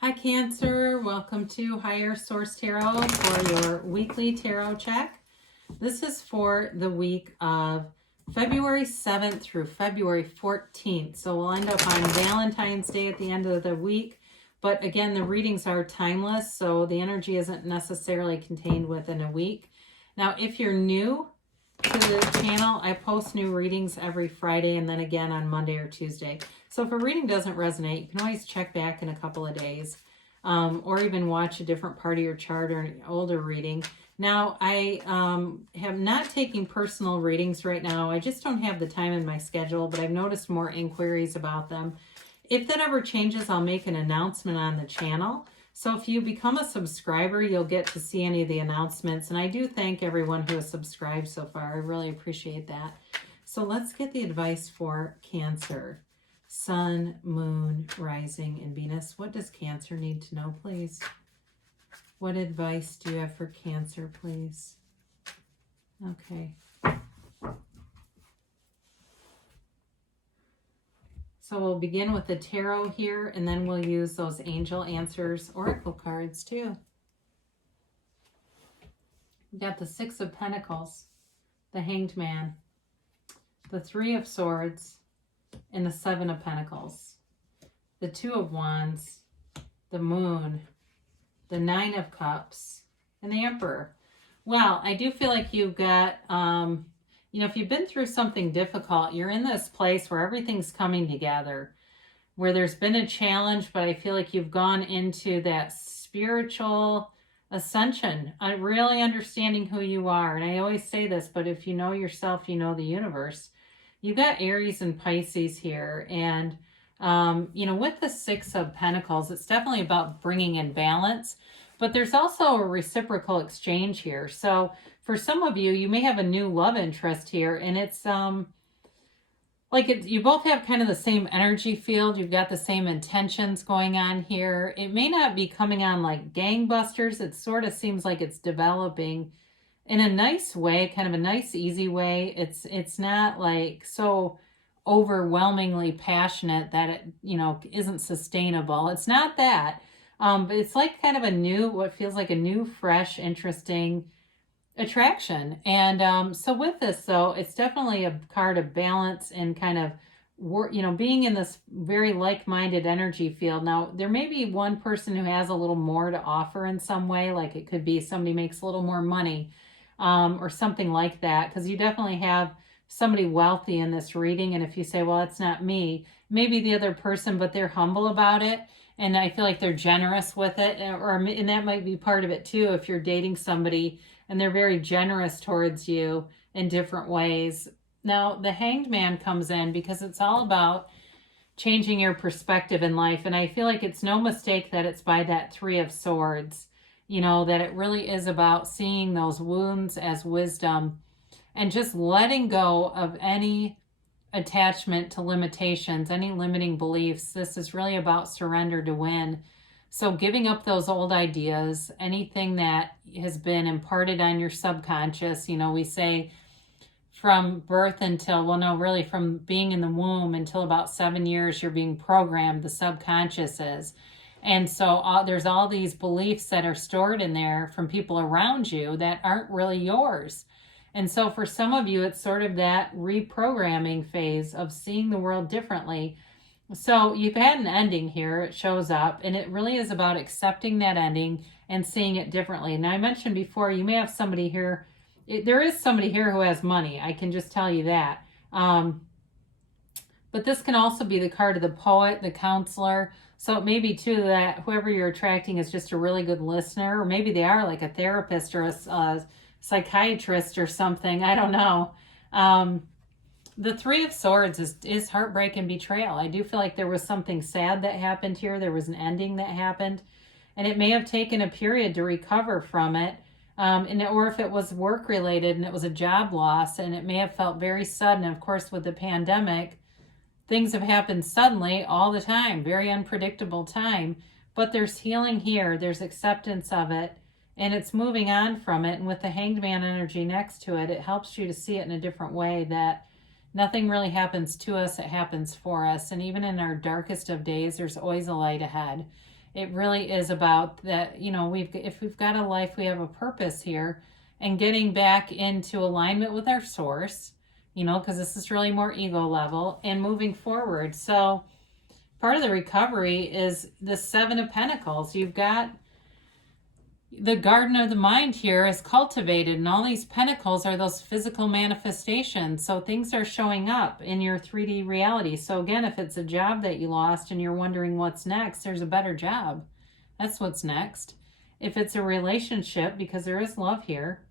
Hi Cancer, welcome to Higher Source Tarot for your weekly tarot check. This is for the week of February 7th through February 14th. So we'll end up on Valentine's Day at the end of the week. But again, the readings are timeless, so the energy isn't necessarily contained within a week. Now, if you're new to the channel, I post new readings every Friday and then again on Monday or Tuesday. So if a reading doesn't resonate, you can always check back in a couple of days, or even watch a different part of your chart or an older reading. Now, I have not taking personal readings right now. I just don't have the time in my schedule, but I've noticed more inquiries about them. If that ever changes, I'll make an announcement on the channel. So if you become a subscriber, you'll get to see any of the announcements. And I do thank everyone who has subscribed so far. I really appreciate that. So let's get the advice for Cancer. Sun, Moon, Rising, and Venus. What does Cancer need to know, please? What advice do you have for Cancer, please? Okay. So we'll begin with the tarot here, and then we'll use those Angel Answers Oracle cards too. We've got the Six of Pentacles, the Hanged Man, the Three of Swords, and the Seven of Pentacles, the Two of Wands, the Moon, the Nine of Cups, and the Emperor. Well, I do feel like you've got, if you've been through something difficult, you're in this place where everything's coming together, where there's been a challenge, but I feel like you've gone into that spiritual ascension, really understanding who you are. And I always say this, but if you know yourself, you know the universe. You've got Aries and Pisces here. And, with the Six of Pentacles, it's definitely about bringing in balance. But there's also a reciprocal exchange here. So for some of you, you may have a new love interest here. And it's you both have kind of the same energy field. You've got the same intentions going on here. It may not be coming on like gangbusters. It sort of seems like it's developing in a nice way, kind of a nice, easy way. It's not like so overwhelmingly passionate that it, isn't sustainable. It's not that. But it's like kind of a new, what feels like a new, fresh, interesting attraction. And so with this, though, it's definitely a card of balance and kind of, being in this very like-minded energy field. Now, there may be one person who has a little more to offer in some way, like it could be somebody makes a little more money or something like that, because you definitely have somebody wealthy in this reading. And if you say, well, it's not me, maybe the other person, but they're humble about it. And I feel like they're generous with it, and that might be part of it too. If you're dating somebody and they're very generous towards you in different ways. Now, the Hanged Man comes in because it's all about changing your perspective in life. And I feel like it's no mistake that it's by that Three of Swords, that it really is about seeing those wounds as wisdom and just letting go of any attachment to limitations, any limiting beliefs. This is really about surrender to win. So giving up those old ideas, anything that has been imparted on your subconscious, we say from birth until, really from being in the womb until about 7 years, you're being programmed, the subconscious is. And so there's all these beliefs that are stored in there from people around you that aren't really yours. And so for some of you, it's sort of that reprogramming phase of seeing the world differently. So you've had an ending here. It shows up, and it really is about accepting that ending and seeing it differently. Now, I mentioned before, you may have somebody here. There is somebody here who has money. I can just tell you that. But this can also be the card of the poet, the counselor. So it may be too that whoever you're attracting is just a really good listener, or maybe they are like a therapist or a psychiatrist or something. I don't know. The Three of Swords is heartbreak and betrayal. I do feel like there was something sad that happened here. There was an ending that happened, and it may have taken a period to recover from it. Or if it was work related and it was a job loss, and it may have felt very sudden. Of course, with the pandemic, things have happened suddenly all the time, very unpredictable time, but there's healing here. There's acceptance of it, and it's moving on from it. And with the Hanged Man energy next to it, it helps you to see it in a different way, that nothing really happens to us, it happens for us. And even in our darkest of days, there's always a light ahead. It really is about that, you know, if we've got a life, we have a purpose here, and getting back into alignment with our source, you know, because this is really more ego level, and moving forward. So part of the recovery is the Seven of Pentacles. You've got the garden of the mind here is cultivated, and all these pentacles are those physical manifestations. So things are showing up in your 3D reality. So again, if it's a job that you lost and you're wondering what's next, there's a better job. That's what's next. If it's a relationship, because there is love here,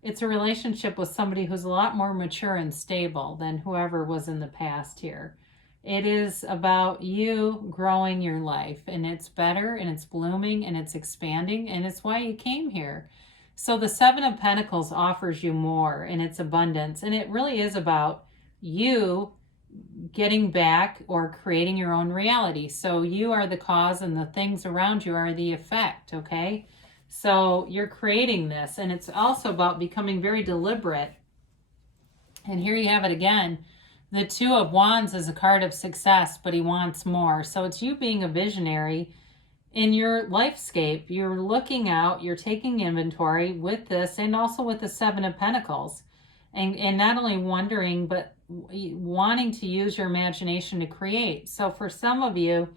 it's a relationship with somebody who's a lot more mature and stable than whoever was in the past here. It is about you growing your life, and it's better, and it's blooming, and it's expanding, and it's why you came here. So the Seven of Pentacles offers you more, and it's abundance, and it really is about you getting back or creating your own reality. So you are the cause, and the things around you are the effect, okay? So you're creating this, and it's also about becoming very deliberate. And here you have it again. The Two of Wands is a card of success, but he wants more. So it's you being a visionary in your lifescape. You're looking out, you're taking inventory with this, and also with the Seven of Pentacles. And not only wondering, but wanting to use your imagination to create. So for some of you,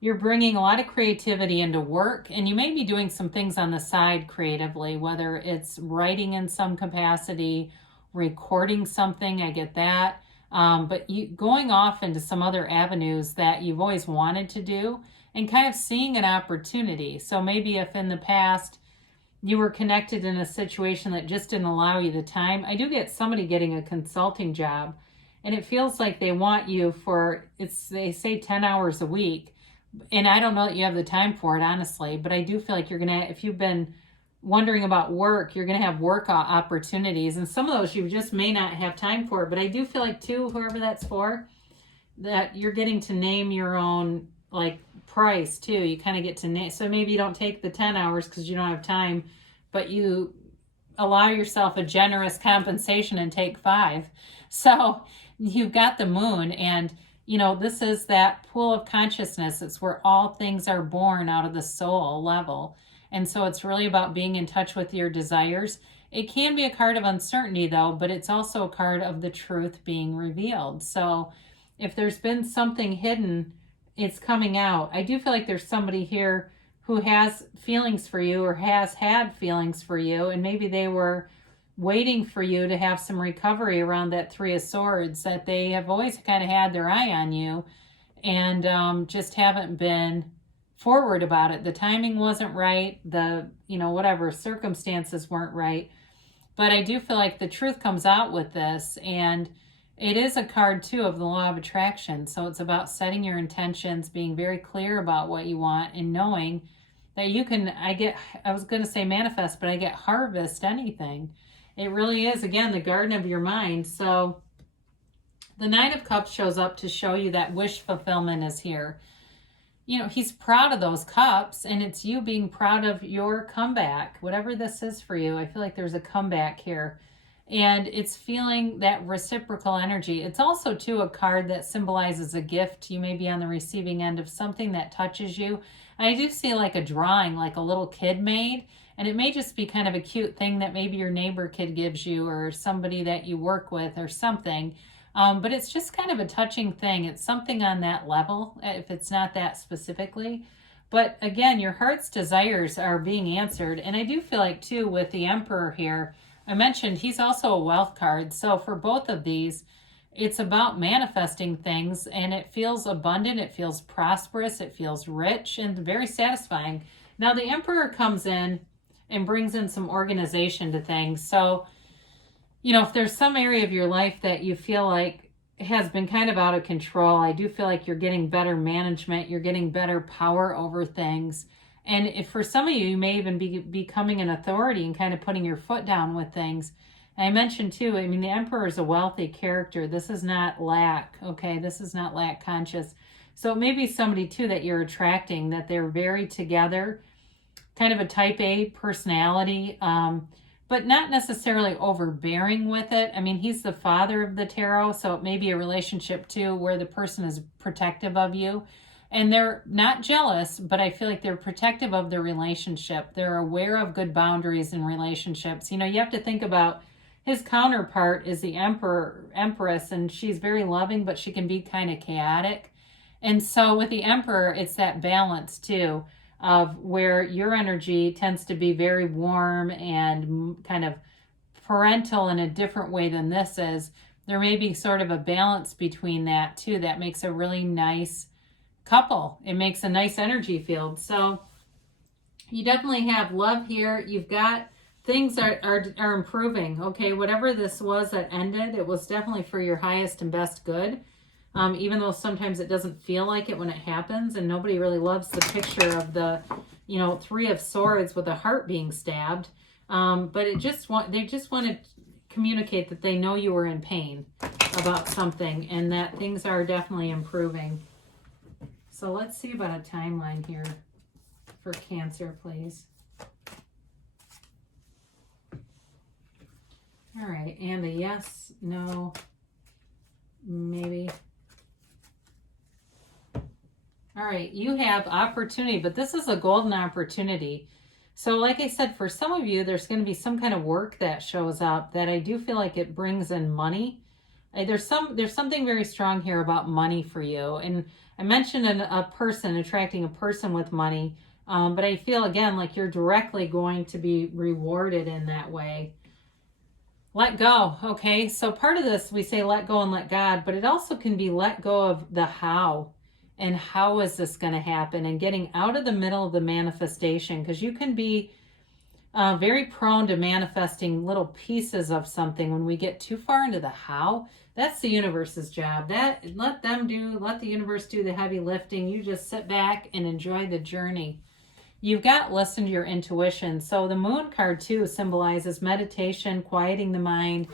you're bringing a lot of creativity into work, and you may be doing some things on the side creatively, whether it's writing in some capacity, recording something, I get that. But you going off into some other avenues that you've always wanted to do, and kind of seeing an opportunity. So maybe if in the past you were connected in a situation that just didn't allow you the time. I do get somebody getting a consulting job, and it feels like they want you for, they say 10 hours a week. And I don't know that you have the time for it, honestly, but I do feel like you're going to, if you've been wondering about work, you're going to have work opportunities, and some of those you just may not have time for. But I do feel like too, whoever that's for, that you're getting to name your own like price too. You kind of get to name, so maybe you don't take the 10 hours because you don't have time, but you allow yourself a generous compensation and take 5. So you've got the Moon, and you know, this is that pool of consciousness. It's where all things are born out of the soul level. And so it's really about being in touch with your desires. It can be a card of uncertainty though, but it's also a card of the truth being revealed. So if there's been something hidden, it's coming out. I do feel like there's somebody here who has feelings for you, or has had feelings for you, and maybe they were waiting for you to have some recovery around that Three of Swords, that they have always kind of had their eye on you, and just haven't been forward about it. The timing wasn't right. The, you know, whatever circumstances weren't right. But I do feel like the truth comes out with this, and it is a card too of the law of attraction. So it's about setting your intentions, being very clear about what you want, and knowing that you can, I was going to say manifest, but I get harvest anything. It really is, again, the garden of your mind. So the Nine of Cups shows up to show you that wish fulfillment is here. You know, he's proud of those cups, and it's you being proud of your comeback, whatever this is for you. I feel like there's a comeback here, and it's feeling that reciprocal energy. It's also too a card that symbolizes a gift. You may be on the receiving end of something that touches you. I do see like a drawing, like a little kid made, and it may just be kind of a cute thing that maybe your neighbor kid gives you, or somebody that you work with, or something. But it's just kind of a touching thing. It's something on that level, if it's not that specifically. But again, your heart's desires are being answered. And I do feel like too, with the Emperor here, I mentioned he's also a wealth card. So for both of these, it's about manifesting things, and it feels abundant, it feels prosperous, it feels rich, and very satisfying. Now the Emperor comes in and brings in some organization to things. So, you know, if there's some area of your life that you feel like has been kind of out of control, I do feel like you're getting better management, you're getting better power over things. And if for some of you, you may even be becoming an authority and kind of putting your foot down with things. And I mentioned too, I mean, the Emperor is a wealthy character. This is not lack, okay? This is not lack conscious. So it may be somebody too that you're attracting, that they're very together, kind of a type A personality, but not necessarily overbearing with it. I mean, he's the father of the tarot, so it may be a relationship too where the person is protective of you. And they're not jealous, but I feel like they're protective of their relationship. They're aware of good boundaries in relationships. You know, you have to think about his counterpart is the Empress, and she's very loving, but she can be kind of chaotic. And so with the Emperor, it's that balance too, of where your energy tends to be very warm and kind of parental in a different way than this is. There may be sort of a balance between that too. That makes a really nice couple. It makes a nice energy field. So you definitely have love here. You've got things are improving. Okay, whatever this was that ended, it was definitely for your highest and best good. Even though sometimes it doesn't feel like it when it happens, and nobody really loves the picture of the, you know, 3 of Swords with a heart being stabbed. But they just want to communicate that they know you were in pain about something and that things are definitely improving. So let's see about a timeline here for Cancer, please. All right, and a yes, no, maybe. All right, you have opportunity, but this is a golden opportunity. So like I said, for some of you, there's going to be some kind of work that shows up that I do feel like it brings in money. There's something very strong here about money for you. And I mentioned a person, attracting a person with money, but I feel, again, like you're directly going to be rewarded in that way. Let go, okay? So part of this, we say let go and let God, but it also can be let go of the how. And how is this going to happen? And getting out of the middle of the manifestation, because you can be very prone to manifesting little pieces of something. When we get too far into the how, that's the universe's job. Let the universe do the heavy lifting. You just sit back and enjoy the journey. You've got to listen to your intuition. So the Moon card too symbolizes meditation, quieting the mind,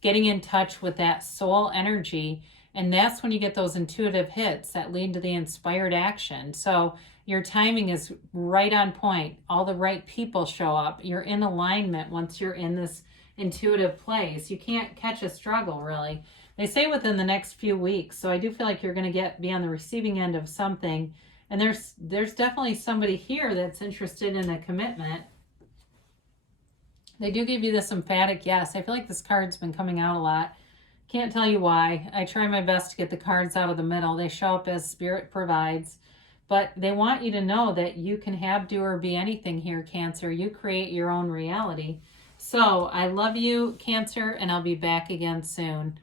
getting in touch with that soul energy. And that's when you get those intuitive hits that lead to the inspired action. So your timing is right on point. All the right people show up. You're in alignment once you're in this intuitive place. You can't catch a struggle, really. They say within the next few weeks. So I do feel like you're going to be on the receiving end of something. And there's definitely somebody here that's interested in a commitment. They do give you this emphatic yes. I feel like this card's been coming out a lot. Can't tell you why. I try my best to get the cards out of the middle. They show up as Spirit provides. But they want you to know that you can have, do, or be anything here, Cancer. You create your own reality. So I love you, Cancer, and I'll be back again soon.